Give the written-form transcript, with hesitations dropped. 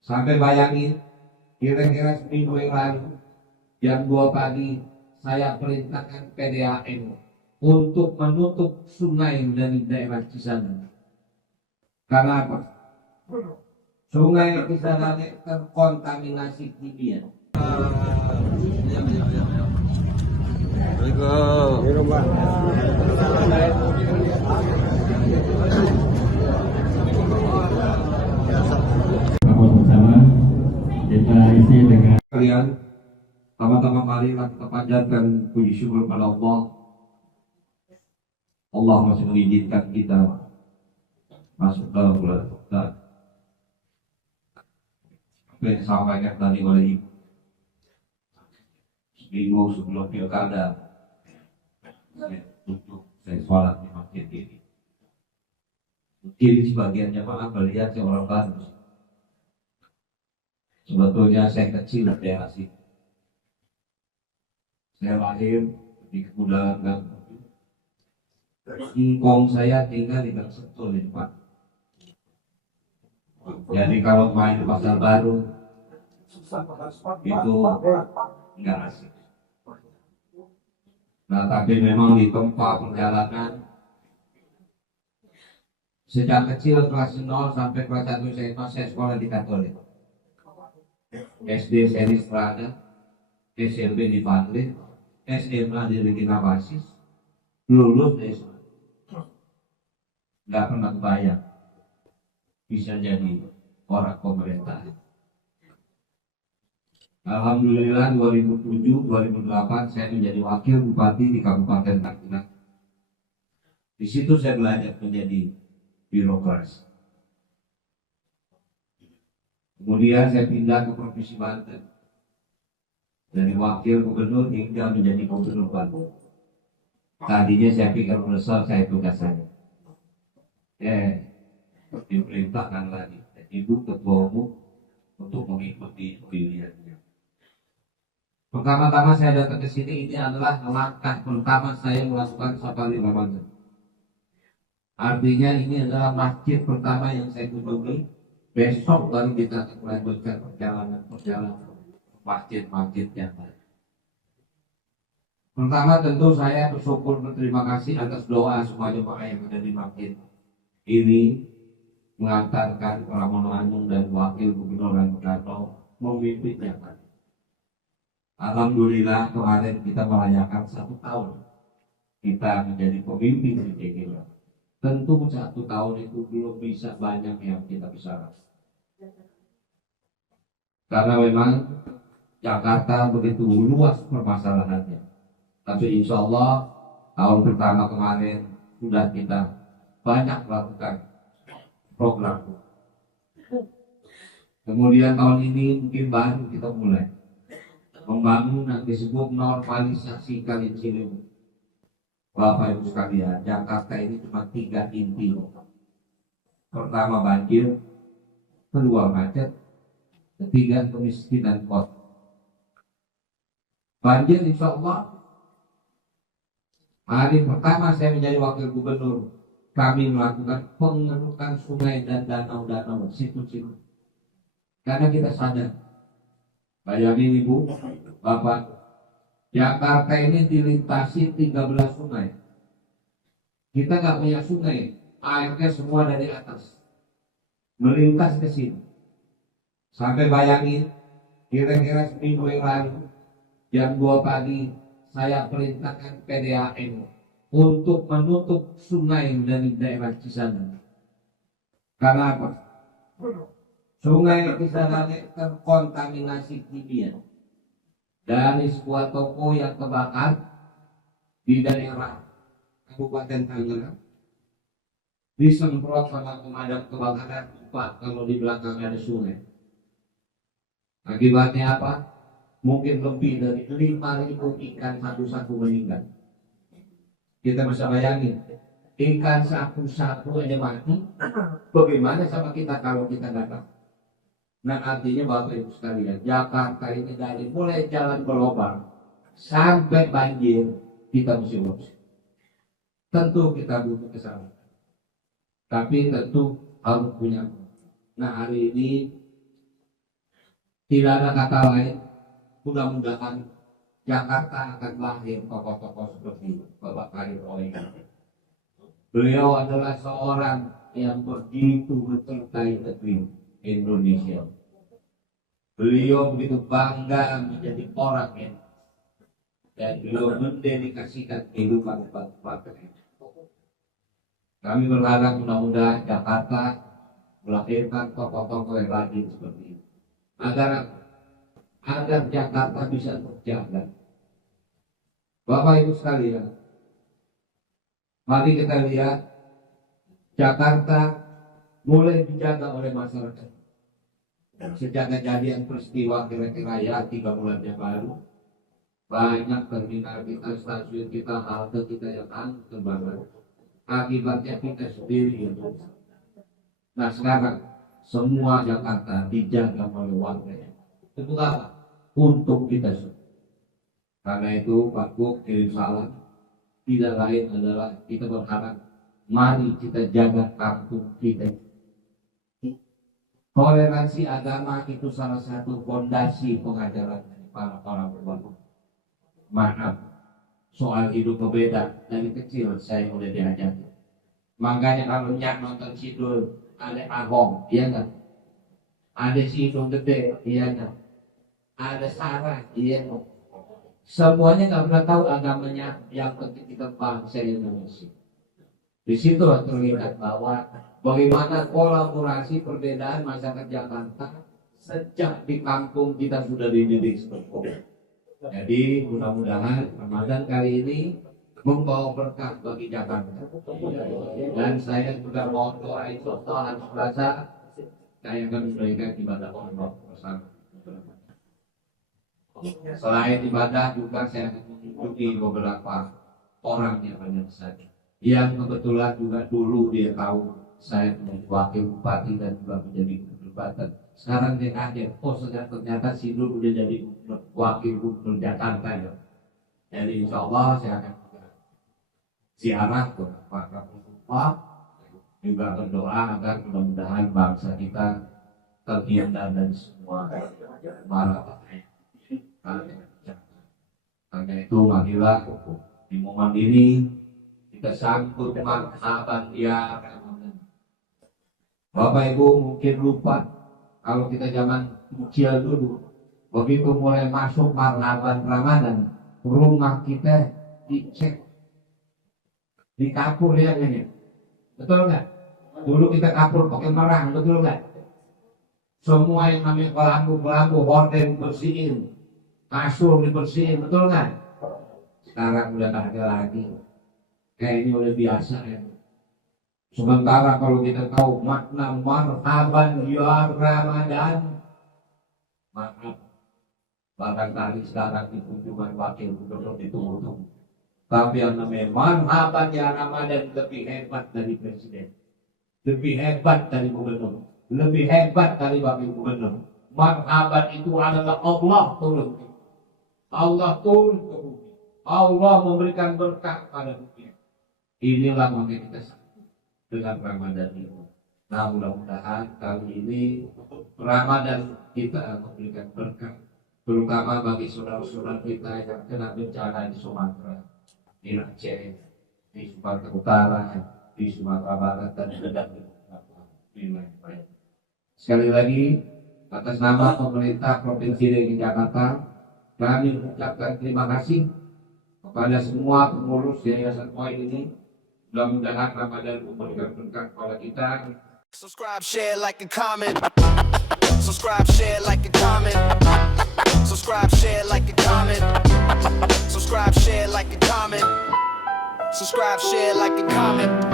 Sampai bayangin, kira-kira seminggu yang lalu, jam 2 pagi, saya perintahkan PDAM untuk menutup sungai dari daerah Cisadane. Karena apa? Sungai Cisadane terkontaminasi kimia. Bersama kita isi dengan Kalian pertama-tama kali kita panjatkan puji syukur pada Allah. Allah masih mengizinkan kita masuk dalam bulan Ramadan. Apa yang disampaikan tadi oleh Ibu, seminggu sebelum pilkada saya sholat di masjid ini. Mungkin sebagian jemaah melihat saya orang baru. Sebetulnya saya kecil di daerah sini. Saya lahir di Kemudahan Gang. Ingkong saya tinggal di Gang Sentul di depan. Jadi kalau main di pasar baru itu enggak asik. Nah, tapi memang di tempat perjalanan sejak kecil kelas 0 sampai kelas 1 saya sekolah di Katolik. SD saya di Strada, SMP di Padre, SMA di Regina Basis, lulus dari sana. Nggak pernah kebayang bisa jadi orang pemerintah. Alhamdulillah 2007-2008 saya menjadi wakil bupati di Kabupaten Tangerang. Di situ saya belajar menjadi birokras. Kemudian saya pindah ke Provinsi Banten. Dari wakil gubernur hingga menjadi gubernur Banten. Tadinya saya pikir selesai tugas saya. Diperintahkan lagi Ibu Ketua Umum untuk mengikuti pilihannya. Pertama-tama saya datang ke sini, ini adalah langkah pertama saya melakukan safari Ramadan. Artinya ini adalah masjid pertama yang saya kunjungi. Besok baru kita melanjutkan perjalanan masjid-masjid yang lain. Pertama tentu saya bersyukur berterima kasih atas doa semua jemaah yang ada di masjid ini mengantarkan Pramono Anung dan Wakil Gubernur Ranggano memimpinnya. Alhamdulillah kemarin kita merayakan 1 tahun kita menjadi pemimpin di DKI. Tentu 1 tahun itu belum bisa banyak yang kita bisa. Karena memang Jakarta begitu luas permasalahannya. Tapi insya Allah tahun pertama kemarin sudah kita banyak melakukan program. Kemudian tahun ini mungkin baru kita mulai membangun yang disebut normalisasi Kali Ciliwung. Bapak Ibu sekalian, Jakarta ini cuma 3 inti. Pertama banjir, kedua macet, ketiga kemiskinan kota. Banjir insya Allah hari pertama saya menjadi wakil gubernur, kami melakukan pengerukan sungai dan danau-danau, situ-situ. Karena kita sadar, bayangin Ibu, Bapak, Jakarta ini dilintasi 13 sungai. Kita nggak punya sungai, airnya semua dari atas, melintas ke sini. Sampai bayangin, kira-kira seminggu yang lalu, jam 2 pagi, saya perintahkan PDAM untuk menutup sungai dari daerah Cisadane. Karena apa? Sungai Cisadane terkontaminasi kimia dari sebuah toko yang terbakar di daerah Kabupaten Tangerang, disemprot sama pemadam kebakaran, lupa kalau di belakang ada sungai. Akibatnya apa? Mungkin lebih dari 5.000 ikan satu-satu meninggal. Kita bisa bayangin, ikan satu-satu aja mati, bagaimana sama kita kalau kita datang? Nah artinya Bapak Ibu sekalian, Jakarta ini dari mulai jalan berlobang sampai banjir kita mesti urus. Tentu kita butuh kesalahan, tapi tentu harus punya. Nah hari ini Tidak ada kata lain. Mudah-mudahan Jakarta akan lahir tokoh-tokoh seperti Bapak Kadir Oeng. Beliau adalah seorang yang begitu mencintai negeri Indonesia. Beliau begitu bangga menjadi orang yang dan beliau mendedikasikan kehidupan bangsa. Kami berharap mudah-mudahan Jakarta melahirkan tokoh-tokoh yang rajin seperti ini, agar Jakarta bisa terjaga. Bapak Ibu sekalian, mari kita lihat Jakarta mulai dijaga oleh masyarakat. Sejak kejadian peristiwa kira-kira 3 bulan yang lalu, banyak terminal kita, stasiun kita, halte kita yang hancur banget. Akibatnya kita sendiri yang rusak. Nah sekarang semua Jakarta dijaga oleh warganya. Itu apa? Untuk kita semua. Karena itu Pak Gub kirim salam. Tidak lain adalah kita berharap mari kita jaga kampung kita. Toleransi agama itu salah satu fondasi pengajaran para ulama. Maaf, soal hidup berbeda dari kecil saya udah diajar. Makanya kalau nyak nonton Sidul ada Ahong, iya nggak? Ada Sidul Gede, iya nggak? Ada Sarah, iya nggak? Semuanya nggak pernah tahu agamanya, yang penting kita bangsa Indonesia. Di situ terlihat bahwa bagaimana kolaborasi perbedaan masyarakat Jakarta sejak di kampung kita sudah dididik seperti itu. Jadi mudah-mudahan Ramadan kali ini membawa berkah bagi Jakarta. Dan saya juga mohon doa itu Tuhan Selasa saya akan memberikan ibadah Allah bersama. Selain ibadah juga saya akan mengikuti beberapa orang yang banyak saja. Yang kebetulan juga dulu dia tahu saya menjadi wakil bupati dan juga menjadi gubernur Banten. Sekarang dia kaget, ternyata Sidul udah jadi wakil gubernur Jakarta ya. Jadi insya Allah saya akan ziarah ke Pak Kapolri, juga berdoa agar mudah-mudahan bangsa kita terhindar dari semua mara bahaya. Karena itu marilah di momen ini kita sambut marhaban ya Ramadan. Bapak Ibu mungkin lupa kalau kita zaman kecil dulu, begitu mulai masuk marhaban Ramadan, rumah kita dicek di kapur ya kan? Betul nggak? Dulu kita kapur pakai merang, betul nggak? Semua yang namanya kelambu horden bersihin, kasur dibersihin, betul nggak? Sekarang udah nggak ada lagi. Kayaknya udah biasa ya. Sementara kalau kita tahu makna marhaban ya Ramadan, maaf, barangkali sekarang di kunjungan wakil gubernur ditunggu-tunggu. Tapi yang namanya marhaban ya Ramadan lebih hebat dari presiden, lebih hebat dari gubernur, lebih hebat dari wakil gubernur. Marhaban itu adalah Allah turun. Allah turun ke bumi. Allah memberikan berkah pada bumi. Inilah makanya kita dengan Ramadan ini. Nah mudah-mudahan kali ini Ramadan kita memberikan berkah, terutama bagi saudara-saudara kita yang kena bencana di Sumatera, di Aceh, di Sumatera Utara, di Sumatera Barat dan di beberapa. Sekali lagi atas nama pemerintah Provinsi DKI Jakarta, kami mengucapkan terima kasih kepada semua pengurus Yayasan Poin ini. Mudah-mudahan Ramadan memberikan berkah kepada kita. Subscribe, share, like, and comment. Subscribe, share, like, and comment. Subscribe, share, like, and comment. Subscribe, share, like, and comment. Subscribe, share, like, and comment.